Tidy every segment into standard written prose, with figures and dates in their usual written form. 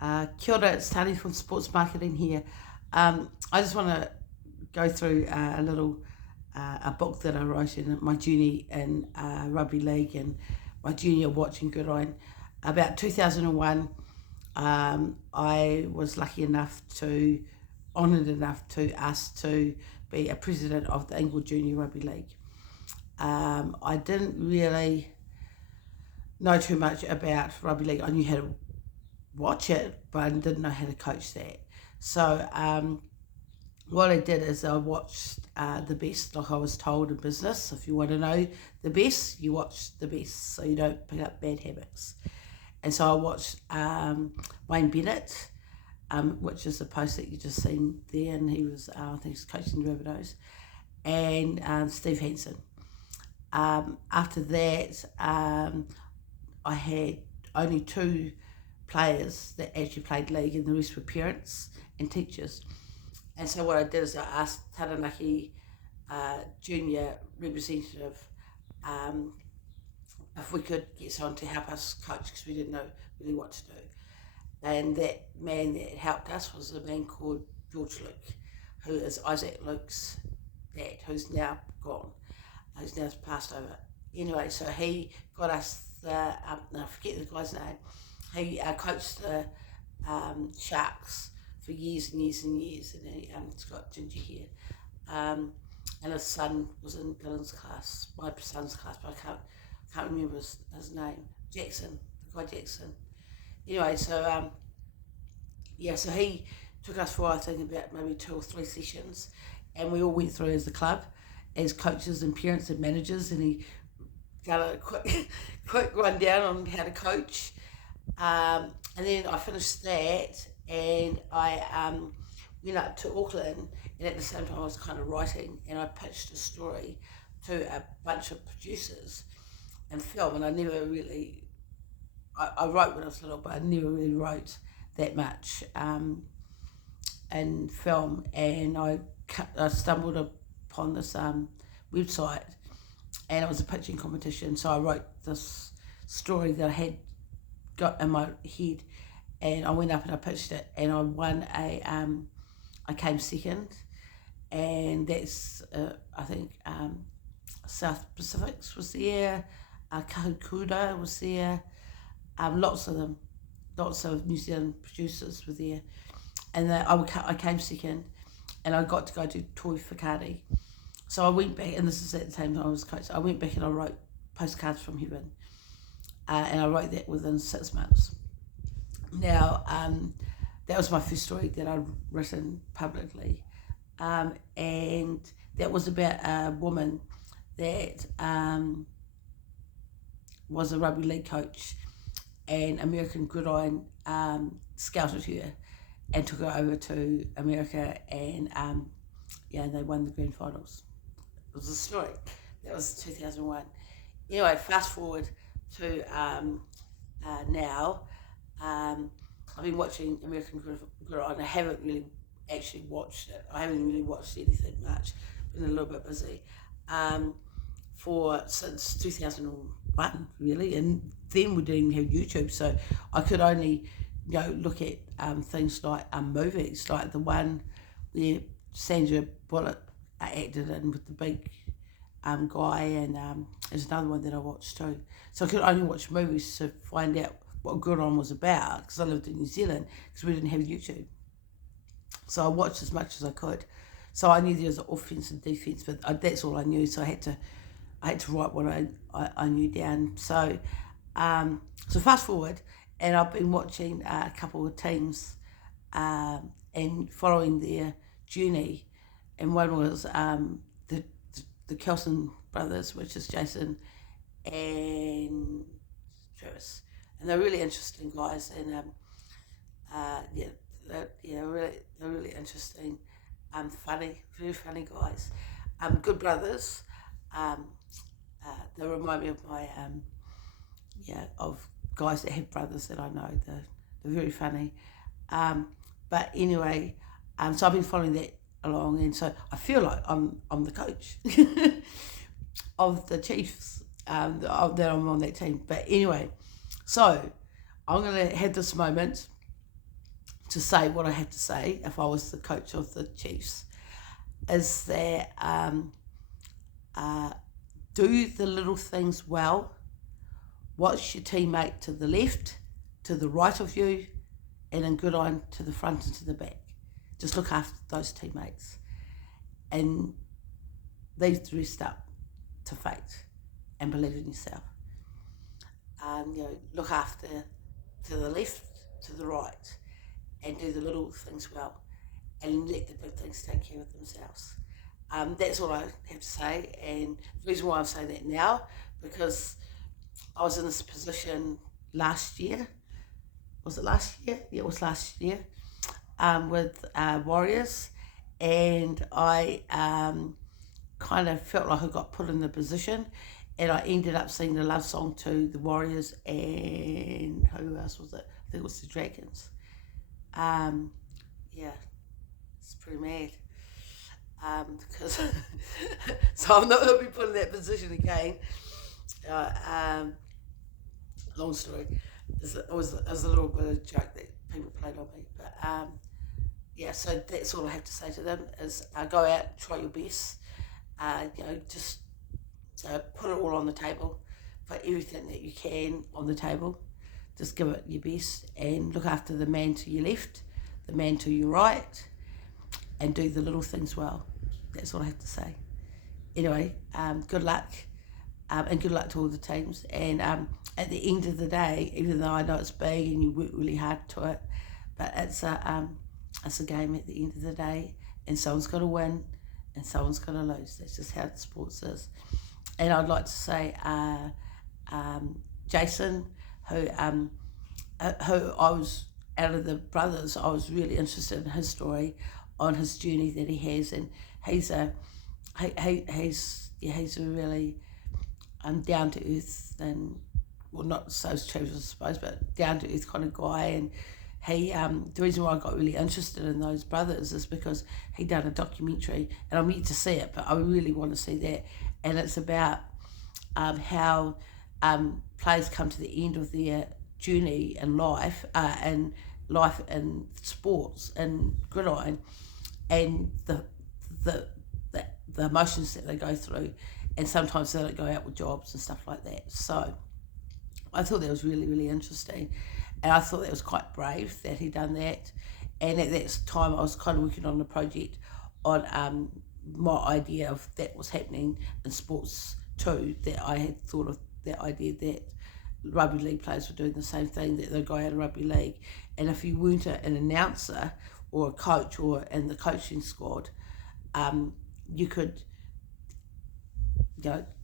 Kia ora, it's Tani from Sports Marketing here. I just want to go through a book that I wrote in my journey in rugby league and my journey of watching good on. About 2001, I was honoured enough to ask to be a president of the England Junior Rugby League. I didn't really know too much about rugby league. I knew how to watch it, but I didn't know how to coach that. So what I did is I watched the best, like I was told in business. If you want to know the best, you watch the best, so you don't pick up bad habits. And so I watched Wayne Bennett, which is the post that you just seen there, and he was, I think, he's coaching the Rabbitohs, and Steve Hansen. After that, I had only two players that actually played league, and the rest were parents and teachers. And so what I did is I asked Taranaki junior representative um, if we could get someone to help us coach because we didn't know really what to do. And that man that helped us was a man called George Luke, who is Isaac Luke's dad, who's now gone, who's now passed over. Anyway, so he got us I forget the guy's name. He coached the Sharks for years and years and years, and he's got ginger hair. And his son was in Dylan's class, my son's class, but I can't remember his name. Jackson, the guy Jackson. Anyway, so so he took us for I think about maybe 2 or 3 sessions, and we all went through as a club, as coaches and parents and managers, and he got a quick rundown on how to coach. And then I finished that, and I went up to Auckland, and at the same time I was kind of writing, and I pitched a story to a bunch of producers and film, and I never really, I wrote when I was little, but I never really wrote that much in film, and I stumbled upon this website, and it was a pitching competition, so I wrote this story that I had got in my head, and I went up and I pitched it, and I won I came second, and that's I think South Pacifics was there, Kahukuda was there, lots of them, lots of New Zealand producers were there, and I came second, and I got to go to Toi Whakaari. So I went back, and this is at the time I was coach. I went back and I wrote Postcards from Heaven, and I wrote that within 6 months. Now, that was my first story that I'd written publicly, and that was about a woman that was a rugby league coach, and American Gridiron scouted her and took her over to America, and they won the grand finals. It was a story. That was 2001. Anyway, fast forward to now. I've been watching American Gridiron. I haven't really actually watched it. I haven't really watched anything much. Been a little bit busy since 2001, really. And then we didn't have YouTube, so I could only look at things like movies, like the one where Sandra Bullock acted in with the big guy, and there's another one that I watched too. So I could only watch movies to find out what Good On was about, because I lived in New Zealand, because we didn't have YouTube. So I watched as much as I could. So I knew there was offence and defence, but that's all I knew. So I had to write what I knew down. So so fast forward, and I've been watching a couple of teams and following their journey. And one was the Kelson brothers, which is Jason and Travis, and they're really interesting guys. And they're really interesting, funny, very funny guys, good brothers. They remind me of my of guys that have brothers that I know. They're very funny. But anyway, so I've been following that along, and so I feel like I'm the coach of the Chiefs, that I'm on that team. But anyway, so I'm gonna have this moment to say what I have to say if I was the coach of the Chiefs, is that do the little things well. Watch your teammate to the left, to the right of you, and in good eye to the front and to the back. Just look after those teammates and leave the rest up to fate and believe in yourself. Look after to the left, to the right, and do the little things well, and let the big things take care of themselves. That's all I have to say, and the reason why I'm saying that now, because I was in this position last year. Was it last year? Yeah, it was last year, with Warriors, and I kind of felt like I got put in the position, and I ended up singing a love song to the Warriors, and who else was it? I think it was the Dragons. Yeah, it's pretty mad. Because so I'm not going to be put in that position again. Long story. It was a little bit of a joke that people played on me, but yeah. So that's all I have to say to them is go out, try your best. Just put it all on the table, put everything that you can on the table. Just give it your best and look after the man to your left, the man to your right, and do the little things well. That's all I have to say. Anyway, good luck, and good luck to all the teams. And at the end of the day, even though I know it's big and you work really hard to it, but it's a game at the end of the day, and someone's got to win and someone's got to lose. That's just how the sports is. And I'd like to say Jason, who I was, out of the brothers, I was really interested in his story, on his journey that he has, and he's a really down to earth, and well, not so strange I suppose, but down to earth kind of guy. And he the reason why I got really interested in those brothers is because he done a documentary, and I'm yet to see it, but I really want to see that. And it's about how players come to the end of their journey in life, and life in sports and gridiron, and the emotions that they go through, and sometimes they don't go out with jobs and stuff like that. So I thought that was really, really interesting, and I thought that was quite brave that he done that. And at that time I was kind of working on a project on my idea of that was happening in sports too, that I had thought of that idea that rugby league players were doing the same thing, that they'd go out of rugby league, and if you weren't an announcer or a coach or in the coaching squad, you could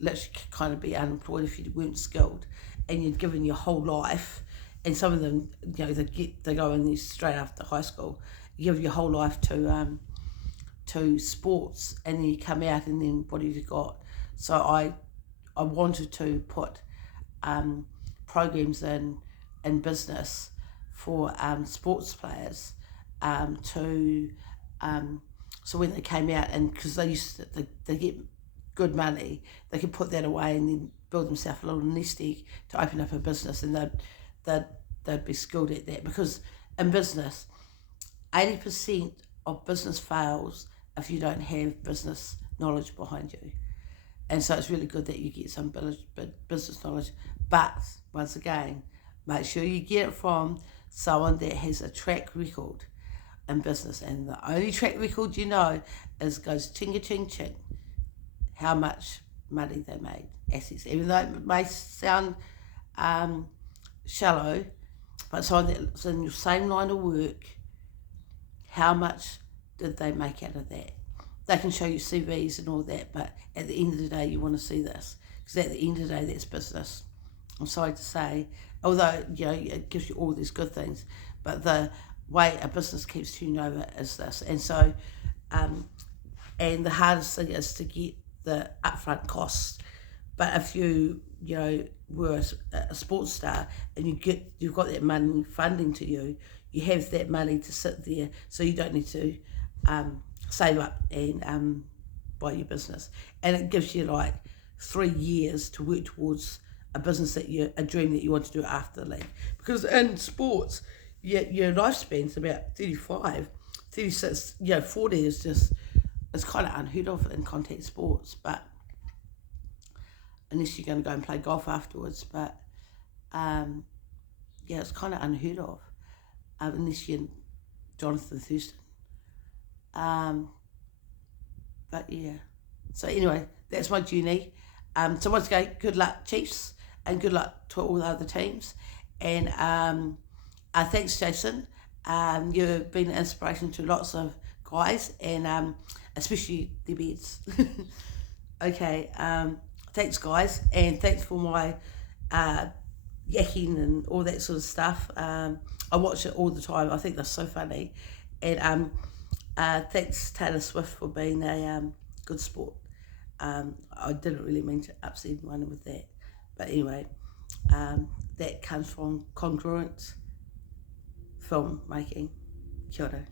literally kind of be unemployed if you weren't skilled, and you'd given your whole life. And some of them, they go in there straight after high school. You give your whole life to sports, and then you come out, and then what have you got? So I wanted to put programs in business for sports players, so when they came out, and because they get good money, they could put that away and then build themselves a little nest egg to open up a business, and they'd be skilled at that. Because in business, 80% of business fails if you don't have business knowledge behind you. And so it's really good that you get some business knowledge, but once again, make sure you get it from someone that has a track record in business. And the only track record goes chinga ching ching, how much money they made, assets. Even though it may sound shallow, but someone that's in your same line of work, how much did they make out of that? They can show you CVs and all that, but at the end of the day, you want to see this, because at the end of the day, that's business. I'm sorry to say, although it gives you all these good things, but the way a business keeps turning over is this. And so, and the hardest thing is to get the upfront costs. But if you were a sports star and you've got that money funding to you, you have that money to sit there, so you don't need to save up and buy your business. And it gives you like 3 years to work towards a business a dream that you want to do after the league. Because in sports, your lifespan's about 35, 36, 40 is just, it's kind of unheard of in contact sports, but unless you're going to go and play golf afterwards, but it's kind of unheard of, unless you're Jonathan Thurston. But yeah, so anyway, that's my journey. So once again, good luck, Chiefs, and good luck to all the other teams. And thanks, Jason. You've been an inspiration to lots of guys, and especially the beds. Okay, thanks, guys, and thanks for my yakking and all that sort of stuff. I watch it all the time. I think they're so funny. And thanks, Taylor Swift, for being a good sport. I didn't really mean to upset anyone with that. But anyway, that comes from congruent filmmaking. Kia ora.